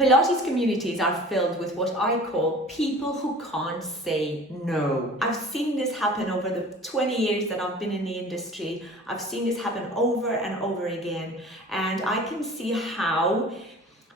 Pilates communities are filled with what I call people who can't say no. I've seen this happen over the 20 years that I've been in the industry. I've seen this happen over and over again, and I can see how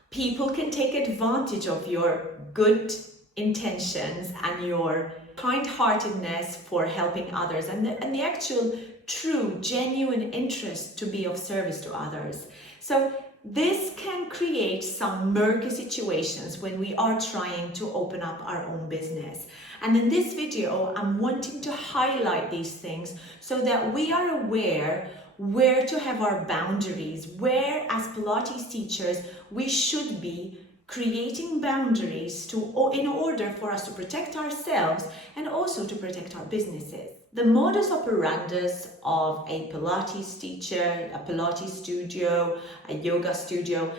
people can take advantage of your good intentions and your kind-heartedness for helping others and the actual true genuine interest to be of service to others. So this can create some murky situations when we are trying to open up our own business. And in this video, I'm wanting to highlight these things so that we are aware where to have our boundaries, where as Pilates teachers, we should be creating boundaries in order for us to protect ourselves and also to protect our businesses. The modus operandus of a Pilates teacher, a Pilates studio, a yoga studio,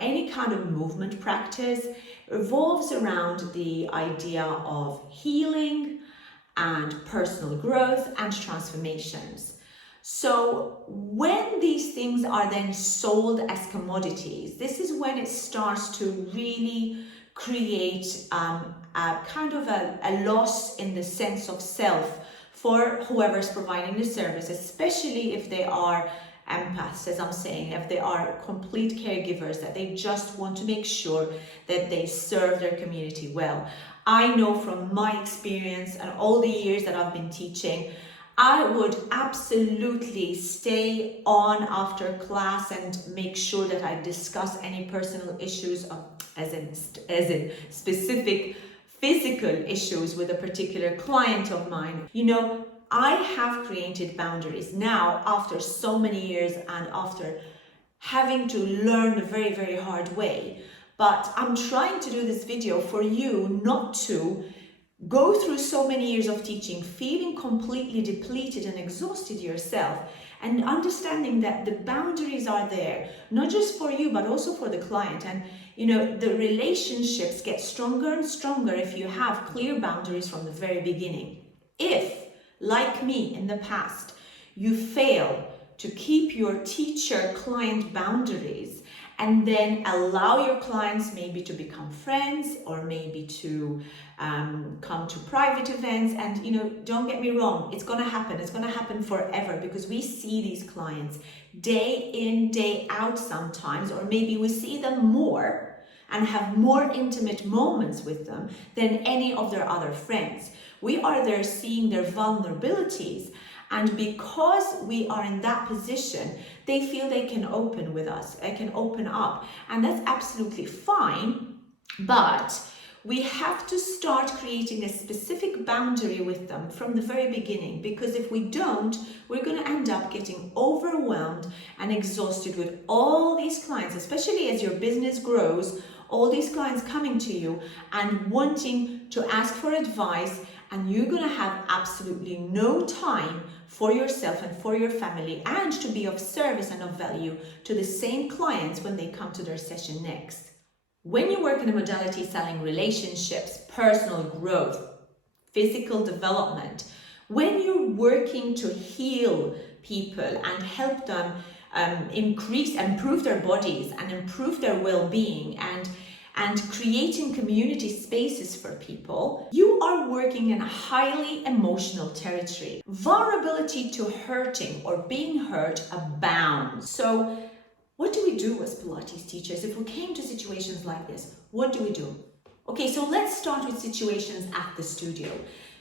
any kind of movement practice revolves around the idea of healing and personal growth and transformations. So when these things are then sold as commodities, this is when it starts to really create a kind of a loss in the sense of self for whoever's providing the service, especially if they are empaths, as I'm saying, if they are complete caregivers, that they just want to make sure that they serve their community well. I know from my experience and all the years that I've been teaching, I would absolutely stay on after class and make sure that I discuss any personal issues, as in specific physical issues with a particular client of mine. You know, I have created boundaries now after so many years and after having to learn the very, very hard way. But I'm trying to do this video for you not to go through so many years of teaching, feeling completely depleted and exhausted yourself, and understanding that the boundaries are there, not just for you, but also for the client. And you know, the relationships get stronger and stronger if you have clear boundaries from the very beginning. If, like me in the past, you fail to keep your teacher-client boundaries and then allow your clients maybe to become friends or maybe to come to private events, and you know, don't get me wrong, it's gonna happen forever, because we see these clients day in, day out sometimes, or maybe we see them more and have more intimate moments with them than any of their other friends. We are there seeing their vulnerabilities, and because we are in that position, they feel they can open with us, they can open up, and that's absolutely fine. But we have to start creating a specific boundary with them from the very beginning, because if we don't, we're going to end up getting overwhelmed and exhausted with all these clients, especially as your business grows, all these clients coming to you and wanting to ask for advice, and you're going to have absolutely no time for yourself and for your family and to be of service and of value to the same clients when they come to their session next. When you work in a modality selling relationships, personal growth, physical development, when you're working to heal people and help them improve their bodies and improve their well-being and creating community spaces for people, you are working in a highly emotional territory. Vulnerability to hurting or being hurt abounds. So what do we do as Pilates teachers if we came to situations like this? What do we do? Okay, so let's start with situations at the studio.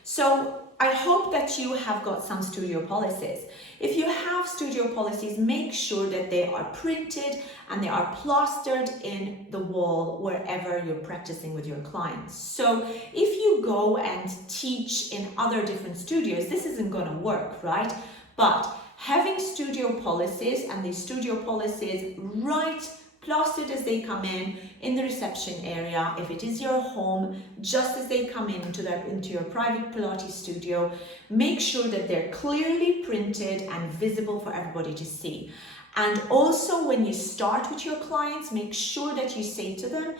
So I hope that you have got some studio policies. If you have studio policies, make sure that they are printed and they are plastered in the wall wherever you're practicing with your clients. So if you go and teach in other different studios, this isn't going to work, right? But having studio policies, and the studio policies right plastered as they come in the reception area, if it is your home, just as they come into your private Pilates studio, make sure that they're clearly printed and visible for everybody to see. And also when you start with your clients, make sure that you say to them,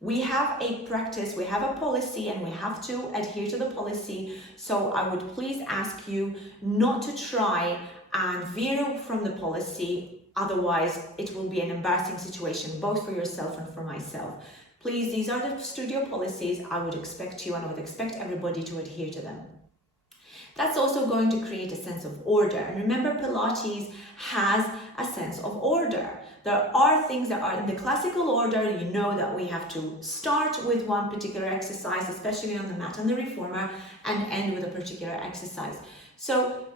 we have a practice, we have a policy, and we have to adhere to the policy. So I would please ask you not to try and veer from the policy otherwise it will be an embarrassing situation both for yourself and for myself. Please, these are the studio policies. I would expect you and I would expect everybody to adhere to them. That's also going to create a sense of order. And remember, Pilates has a sense of order. There are things that are in the classical order. You know that we have to start with one particular exercise, especially on the mat and the reformer, and end with a particular exercise. So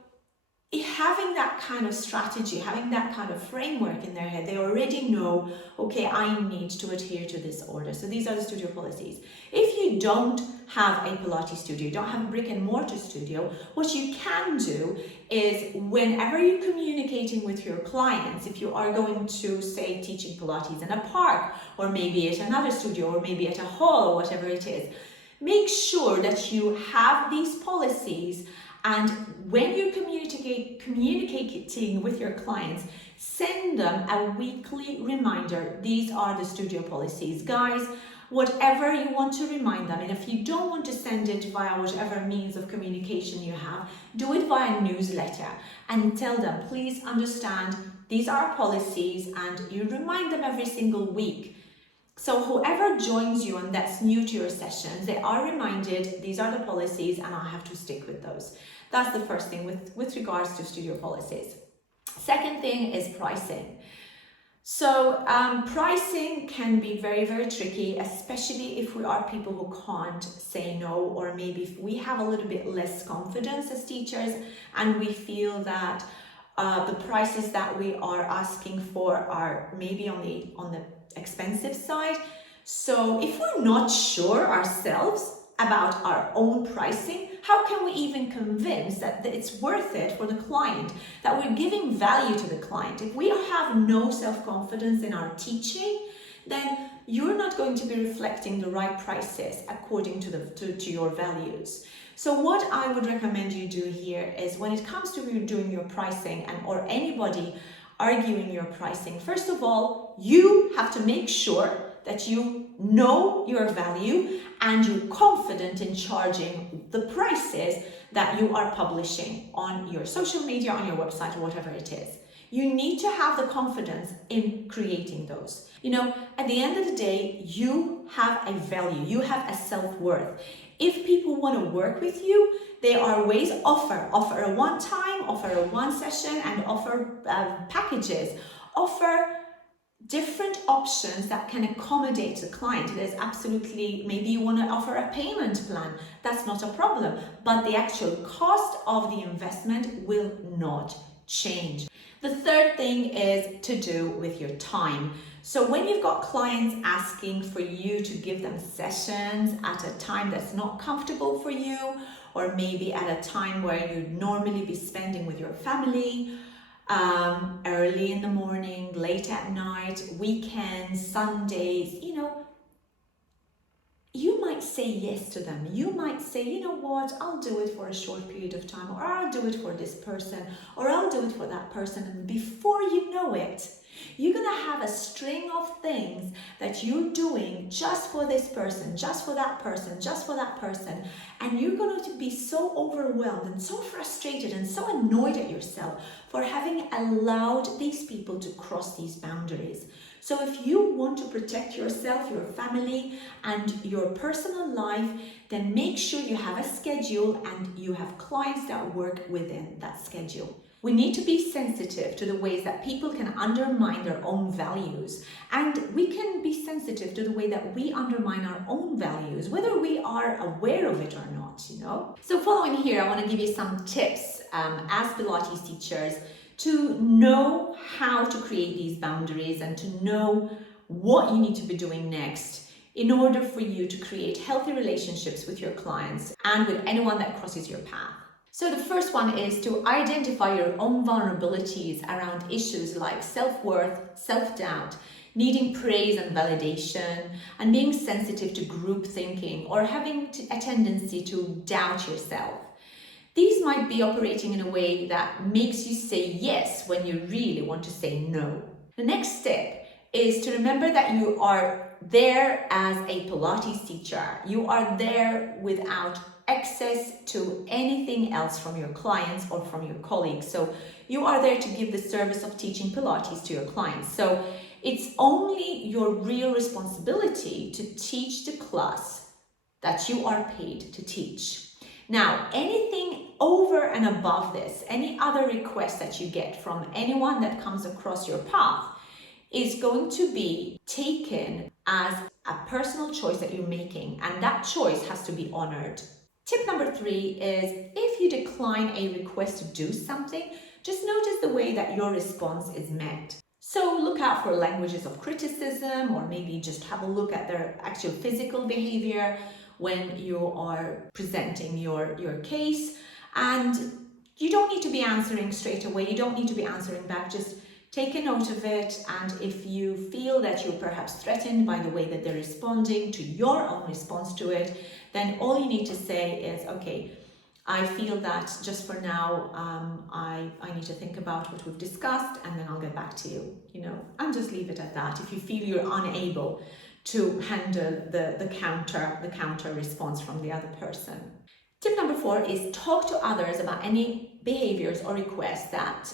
having that kind of strategy, having that kind of framework in their head, they already know, okay, I need to adhere to this order. So these are the studio policies. If you don't have a Pilates studio, you don't have a brick and mortar studio, what you can do is whenever you're communicating with your clients, if you are going to, say, teaching Pilates in a park, or maybe at another studio, or maybe at a hall, or whatever it is, make sure that you have these policies. And when you're communicating with your clients, send them a weekly reminder. These are the studio policies. Guys, whatever you want to remind them, and if you don't want to send it via whatever means of communication you have, do it via newsletter and tell them, please understand, these are policies, and you remind them every single week. So whoever joins you and that's new to your sessions, they are reminded, these are the policies and I have to stick with those. That's the first thing with regards to studio policies. Second thing is pricing. So pricing can be very, very tricky, especially if we are people who can't say no, or maybe if we have a little bit less confidence as teachers and we feel that the prices that we are asking for are maybe on the expensive side. So if we're not sure ourselves about our own pricing, how can we even convince that it's worth it for the client, that we're giving value to the client? If we have no self-confidence in our teaching, then you're not going to be reflecting the right prices according to your values. So what I would recommend you do here is, when it comes to doing your pricing or anybody arguing your pricing, first of all, you have to make sure that you know your value and you're confident in charging the prices that you are publishing on your social media, on your website, or whatever it is. You need to have the confidence in creating those. You know, at the end of the day, you have a value, you have a self-worth. If people want to work with you, there are ways, offer a one-time, offer a one session, and offer packages, offer different options that can accommodate the client. There's absolutely, maybe you want to offer a payment plan, that's not a problem, but the actual cost of the investment will not change. The third thing is to do with your time. So when you've got clients asking for you to give them sessions at a time that's not comfortable for you, or maybe at a time where you'd normally be spending with your family, early in the morning, late at night, weekends, Sundays, you know, you might say yes to them. You might say, you know what, I'll do it for a short period of time, or I'll do it for this person, or I'll do it for that person. And before you know it, you're going to have a string of things that you're doing just for this person, just for that person, just for that person. And you're going to be so overwhelmed and so frustrated and so annoyed at yourself for having allowed these people to cross these boundaries. So if you want to protect yourself, your family, and your personal life, then make sure you have a schedule and you have clients that work within that schedule. We need to be sensitive to the ways that people can undermine their own values, and we can be sensitive to the way that we undermine our own values, whether we are aware of it or not, you know. So following here, I want to give you some tips as Pilates teachers to know how to create these boundaries and to know what you need to be doing next in order for you to create healthy relationships with your clients and with anyone that crosses your path. So the first one is to identify your own vulnerabilities around issues like self-worth, self-doubt, needing praise and validation, and being sensitive to group thinking or having a tendency to doubt yourself. These might be operating in a way that makes you say yes when you really want to say no. The next step is to remember that you are there as a Pilates teacher. You are there without access to anything else from your clients or from your colleagues. So you are there to give the service of teaching Pilates to your clients. So it's only your real responsibility to teach the class that you are paid to teach. Now, anything over and above this, any other request that you get from anyone that comes across your path is going to be taken as a personal choice that you're making, and that choice has to be honored. Tip number 3 is if you decline a request to do something, just notice the way that your response is met. So look out for languages of criticism, or maybe just have a look at their actual physical behavior when you are presenting your case. And you don't need to be answering straight away. You don't need to be answering back. Just take a note of it. And if you feel that you're perhaps threatened by the way that they're responding to your own response to it, then all you need to say is, okay, I feel that just for now, I need to think about what we've discussed, and then I'll get back to you, and just leave it at that. If you feel you're unable to handle the counter response from the other person. Tip number 4 is talk to others about any behaviors or requests that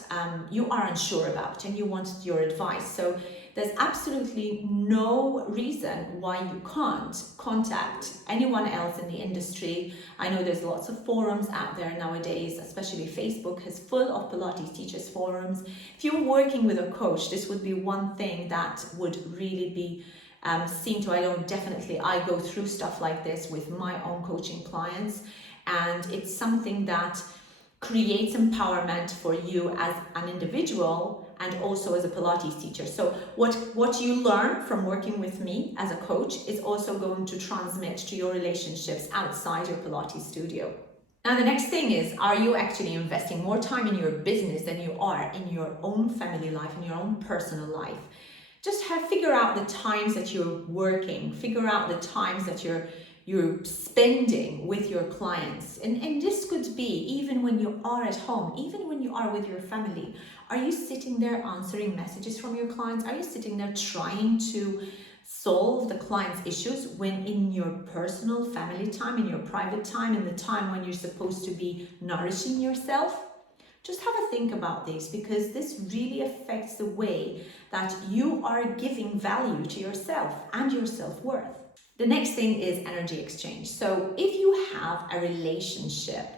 you are unsure about and you want your advice. So there's absolutely no reason why you can't contact anyone else in the industry. I know there's lots of forums out there nowadays, especially Facebook is full of Pilates teachers forums. If you're working with a coach, this would be one thing that would really be seen to. I go through stuff like this with my own coaching clients, and it's something that creates empowerment for you as an individual and also as a Pilates teacher. So what you learn from working with me as a coach is also going to transmit to your relationships outside your Pilates studio. Now, the next thing is, are you actually investing more time in your business than you are in your own family life, in your own personal life? Just figure out the times that you're working, figure out the times that you're spending with your clients. And this could be even when you are at home, even when you are with your family. Are you sitting there answering messages from your clients? Are you sitting there trying to solve the client's issues when in your personal family time, in your private time, in the time when you're supposed to be nourishing yourself? Just have a think about this, because this really affects the way that you are giving value to yourself and your self-worth. The next thing is energy exchange. So if you have a relationship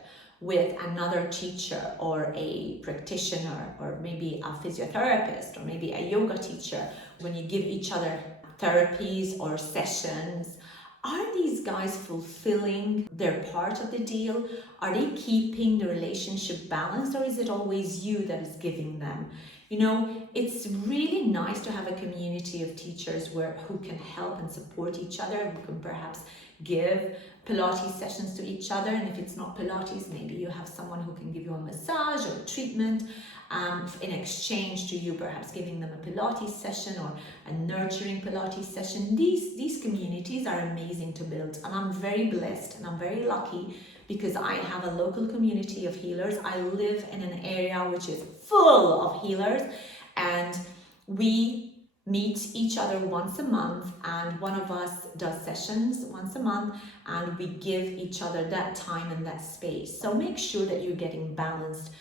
with another teacher or a practitioner or maybe a physiotherapist or maybe a yoga teacher, when you give each other therapies or sessions, are these guys fulfilling their part of the deal? Are they keeping the relationship balanced, or is it always you that is giving them? It's really nice to have a community of teachers who can help and support each other, who can perhaps give Pilates sessions to each other. And if it's not Pilates, maybe you have someone who can give you a massage or a treatment in exchange to you perhaps giving them a Pilates session or a nurturing Pilates session. These communities are amazing to build, and I'm very blessed and I'm very lucky because I have a local community of healers. I live in an area which is full of healers, and we meet each other once a month, and one of us does sessions once a month, and we give each other that time and that space. So make sure that you're getting balanced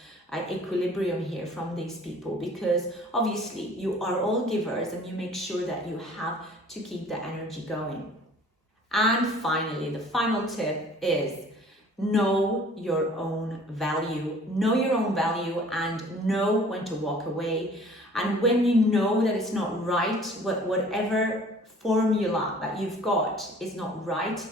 equilibrium here from these people, because obviously you are all givers and you make sure that you have to keep the energy going. And finally, the final tip is know your own value. Know your own value and know when to walk away. And when you know that it's not right, whatever formula that you've got is not right,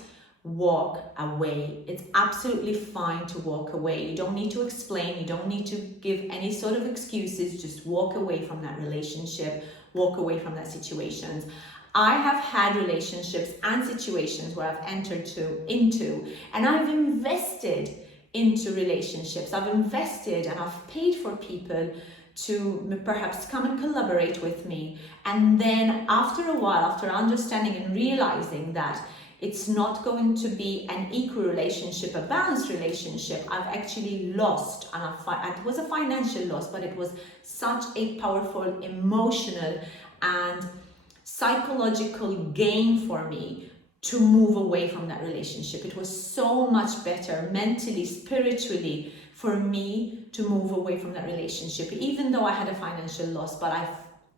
walk away. It's absolutely fine to walk away. You don't need to explain. You don't need to give any sort of excuses. Just walk away from that relationship. Walk away from that situation. I have had relationships and situations where I've entered into, and I've invested into relationships. I've invested and I've paid for people to perhaps come and collaborate with me. And then after a while, after understanding and realizing that it's not going to be an equal relationship, a balanced relationship, I've actually lost. And it was a financial loss, but it was such a powerful, emotional, and psychological gain for me to move away from that relationship. It was so much better mentally, spiritually for me to move away from that relationship, even though I had a financial loss. But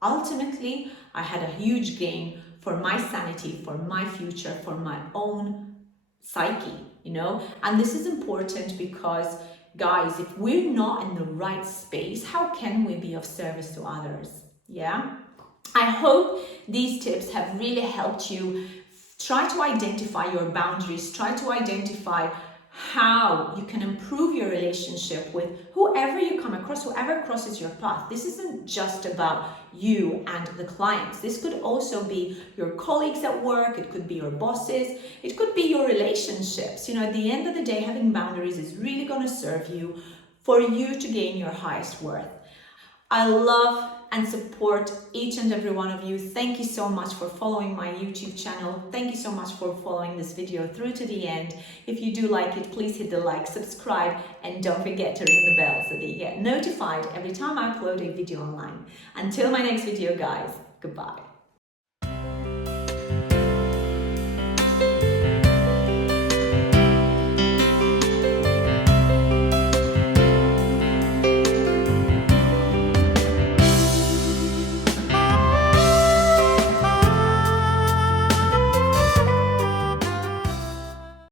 ultimately I had a huge gain for my sanity, for my future, for my own psyche, you know. And this is important because, guys, if we're not in the right space, how can we be of service to others? Yeah, I hope these tips have really helped you. Try to identify your boundaries, try to identify how you can improve your relationship with whoever you come across, whoever crosses your path. This isn't just about you and the clients. This could also be your colleagues at work, it could be your bosses, it could be your relationships. You know, at the end of the day, having boundaries is really going to serve you for you to gain your highest worth. I love and support each and every one of you. Thank you so much for following my YouTube channel. Thank you so much for following this video through to the end. If you do like it, please hit the like, subscribe, and don't forget to ring the bell so that you get notified every time I upload a video online. Until my next video, guys, goodbye.